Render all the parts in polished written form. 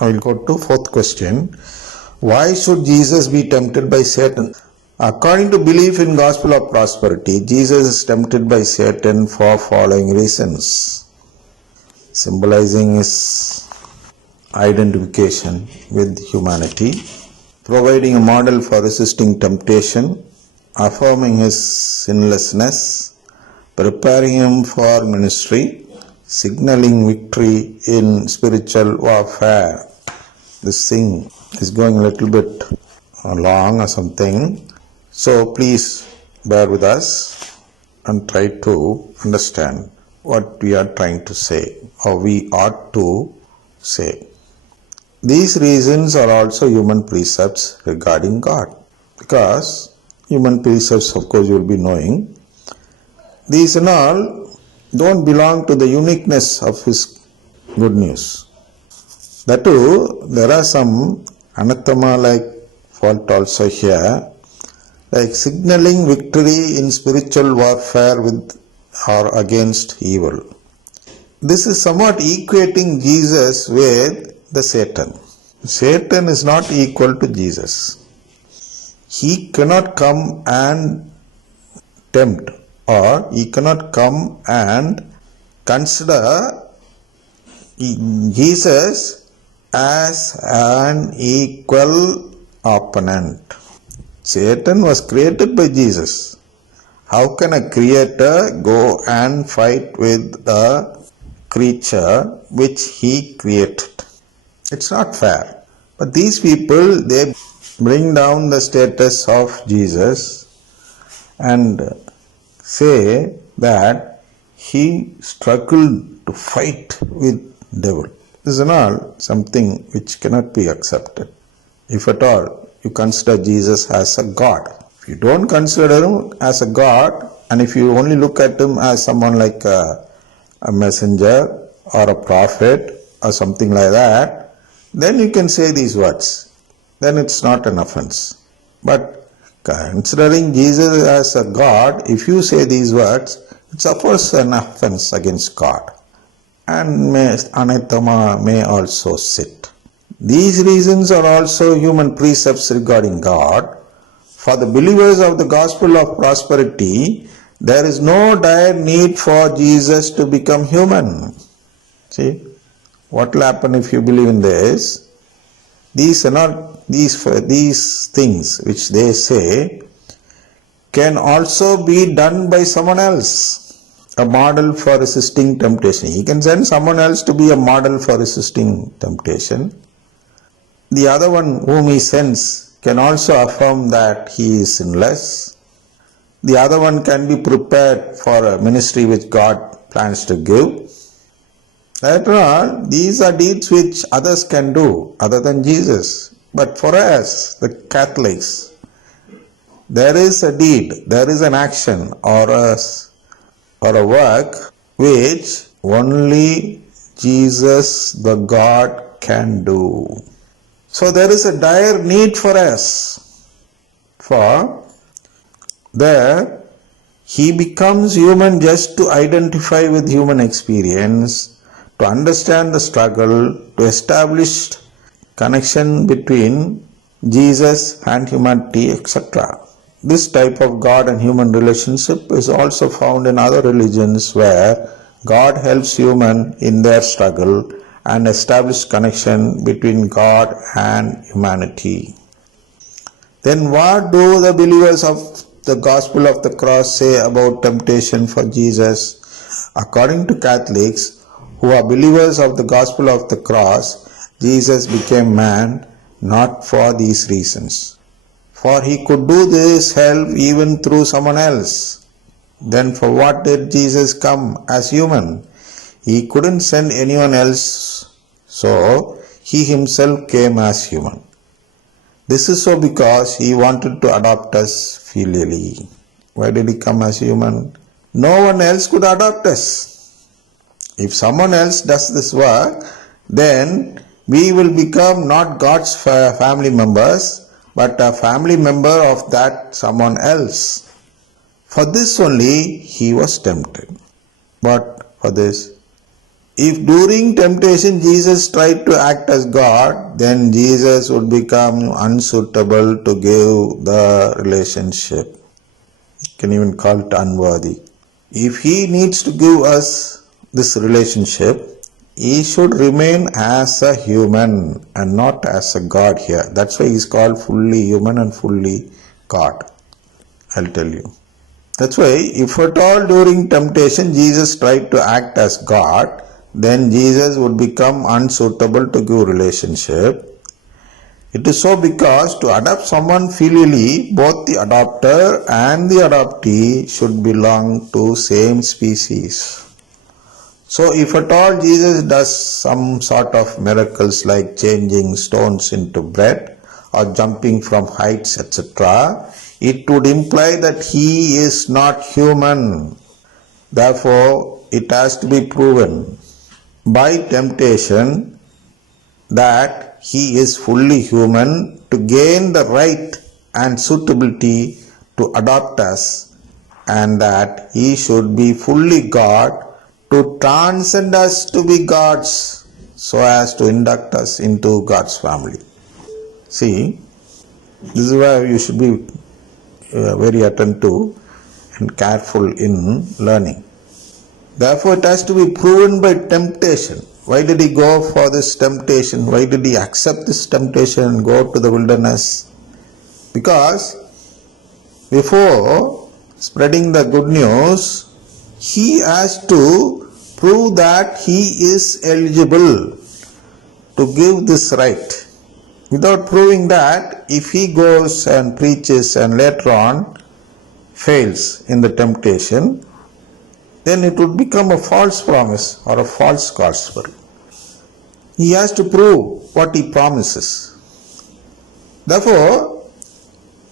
I will go to fourth question. Why should Jesus be tempted by Satan? According to belief in Gospel of Prosperity, Jesus is tempted by Satan for following reasons, symbolizing his identification with humanity, providing a model for resisting temptation, affirming his sinlessness, preparing him for ministry, signaling victory in spiritual warfare. This thing is going a little bit long or something, so please bear with us and try to understand what we are trying to say, or we ought to say. These reasons are also human precepts regarding God, because human precepts, of course, you will be knowing. These and all don't belong to the uniqueness of his good news. That too, there are some anathema-like fault also here, like signaling victory in spiritual warfare with or against evil. This is somewhat equating Jesus with the Satan. Satan is not equal to Jesus. He cannot come and tempt, or he cannot come and consider Jesus as an equal opponent. Satan was created by Jesus. How can a creator go and fight with the creature which he created? It's not fair. But these people, they bring down the status of Jesus and say that he struggled to fight with devil. This is not something which cannot be accepted. If at all you consider Jesus as a God. If you don't consider him as a God, and if you only look at him as someone like a messenger or a prophet or something like that, then you can say these words. Then it's not an offense. But considering Jesus as a God, if you say these words, it's of course an offense against God. And anathema may also sit. These reasons are also human precepts regarding God. For the believers of the Gospel of Prosperity, there is no dire need for Jesus to become human. See, what will happen if you believe in this? These are not these things which they say can also be done by someone else. A model for resisting temptation. He can send someone else to be a model for resisting temptation. The other one whom he sends can also affirm that he is sinless. The other one can be prepared for a ministry which God plans to give. After all, these are deeds which others can do other than Jesus. But for us, the Catholics, there is a deed, there is an action or a work which only Jesus the God can do. So there is a dire need for us, for there he becomes human just to identify with human experience, to understand the struggle, to establish connection between Jesus and humanity, etc. This type of God and human relationship is also found in other religions where God helps human in their struggle and establish connection between God and humanity. Then what do the believers of the Gospel of the Cross say about temptation for Jesus? According to Catholics, who are believers of the Gospel of the Cross, Jesus became man not for these reasons. For he could do this help even through someone else. Then for what did Jesus come as human? He couldn't send anyone else, so he himself came as human. This is so because he wanted to adopt us filially. Why did he come as human? No one else could adopt us. If someone else does this work, then we will become not God's family members, but a family member of that someone else. For this only he was tempted. But for this, If during temptation Jesus tried to act as God, then Jesus would become unsuitable to give the relationship. You can even call it unworthy. If he needs to give us this relationship, he should remain as a human and not as a God here. That's why he is called fully human and fully God. I'll tell you. That's why if at all during temptation Jesus tried to act as God, then Jesus would become unsuitable to give relationship. It is so because to adopt someone filially, both the adopter and the adoptee should belong to same species. So if at all Jesus does some sort of miracles like changing stones into bread or jumping from heights, etc., it would imply that he is not human. Therefore, it has to be proven by temptation that he is fully human to gain the right and suitability to adopt us, and that he should be fully God to transcend us to be gods, so as to induct us into God's family. See, this is where you should be very attentive and careful in learning. Therefore, it has to be proven by temptation. Why did he go for this temptation? Why did he accept this temptation and go to the wilderness? Because before spreading the good news, he has to prove that he is eligible to give this right. Without proving that, if he goes and preaches and later on fails in the temptation, then it would become a false promise or a false gospel. He has to prove what he promises. Therefore,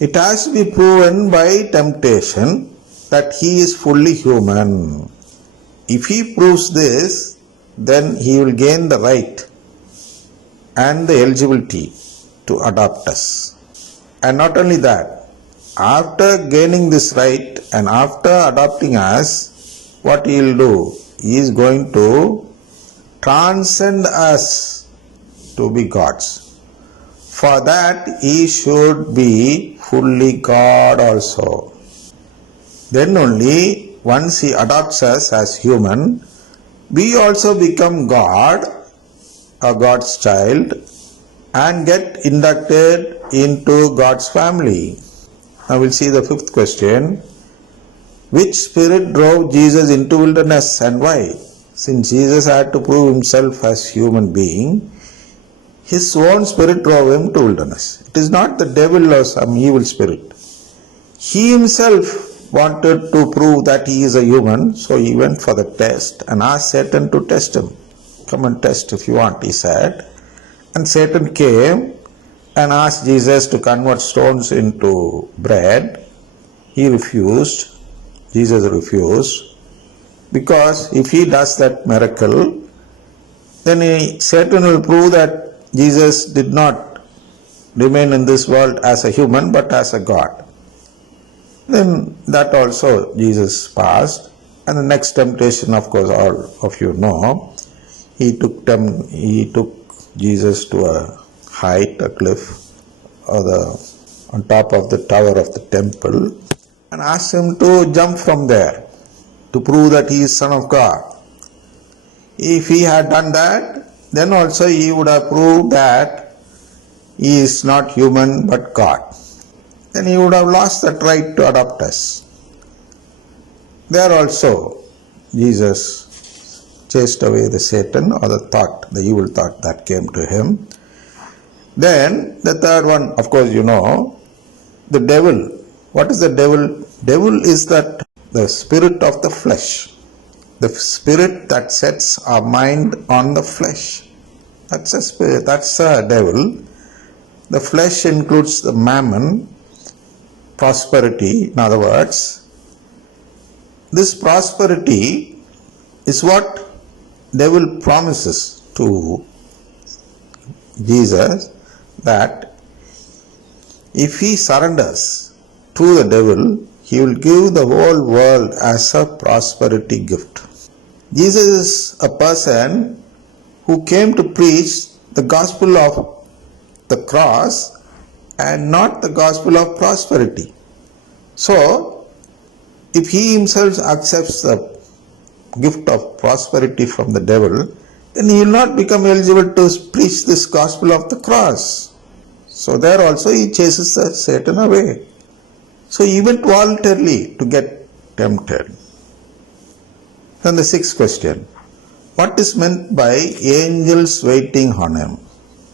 it has to be proven by temptation that he is fully human. If he proves this, then he will gain the right and the eligibility to adopt us. And not only that, after gaining this right and after adopting us, what he will do? He is going to transcend us to be gods. For that, he should be fully God also. Then only, once he adopts us as human, we also become God, a God's child, and get inducted into God's family. Now we'll see the fifth question. Which spirit drove Jesus into wilderness and why? Since Jesus had to prove himself as human being, his own spirit drove him to wilderness. It is not the devil or some evil spirit. He himself wanted to prove that he is a human, so he went for the test and asked Satan to test him. Come and test if you want, he said. And Satan came and asked Jesus to convert stones into bread. He refused. Jesus refused, because if he does that miracle, then Satan will prove that Jesus did not remain in this world as a human but as a God. Then that also Jesus passed. And the next temptation, of course, all of you know, he took Jesus to a height, a cliff, or on top of the tower of the temple, and asked him to jump from there to prove that he is Son of God. If he had done that, then also he would have proved that he is not human but God. Then he would have lost that right to adopt us. There also Jesus chased away the Satan or the evil thought that came to him. Then the third one, of course you know, the devil. What is the devil? Devil is the spirit of the flesh. The spirit that sets our mind on the flesh. That's a spirit, that's a devil. The flesh includes the mammon, prosperity, in other words. This prosperity is what devil promises to Jesus, that if he surrenders to the devil, he will give the whole world as a prosperity gift. Jesus is a person who came to preach the gospel of the cross and not the gospel of prosperity. So, if he himself accepts the gift of prosperity from the devil, then he will not become eligible to preach this gospel of the cross. So there also he chases the Satan away. So he went voluntarily to get tempted. Then the sixth question. What is meant by angels waiting on him?